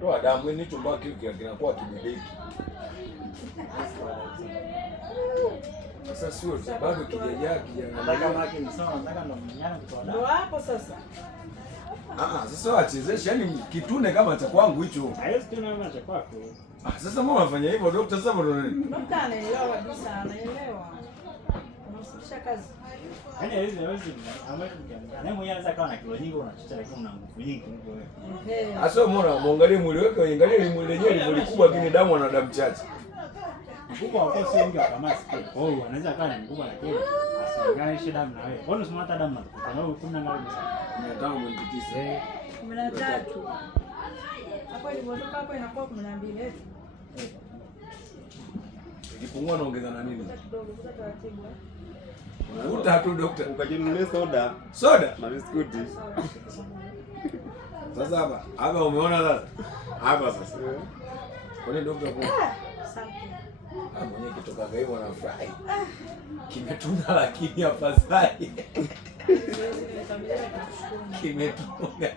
Toa damu ni chumba kinakuwa kibebeki. Sasa sio bado kijajaa nataka maki ni sawa, nataka ndo mnyana kutoa damu. Ndio hapo sasa. Sasa wachezeshe yani kitune kama cha kwangu hicho. Haiwezi kitune kama cha kwako. Sasa mbona unafanya hivyo Dr. Sasa ndo nini? Dokta anaelewa kabisa, anaelewa. Unamsifisha kazi. Yaani hawezi anaye mwenyewe anaweza kawa na kilo nyingi unachocha lakini una nguvu nyingi kuliko wewe. Sasa mbona muangalie mwili wake, angalia mwili wenyewe ni mwili kubwa lakini damu ana damu chache. Mkubwa wako sio wengi wa kamasi. Kwa hiyo anaweza kawa ni mkubwa lakini asilinganishe damu na wewe. Kwa nini usimwata damu na kukuta na wewe kuna ngapi sana? 5.9. 13. Hapo ilipotoka hapo inakuwa 12 eti. Ikipungua naongeza na nini? Kidogo taratibu. Uta tu Dokta. Ukajinunulia soda. Soda Na biskuti. Sasa hapa umeona sasa. Hapa sasa. Kwa nini Dokta kwa? Asante. Mwenyewe kitoka hivyo na fry. Kimetuna lakini afadhali. Kimetuna.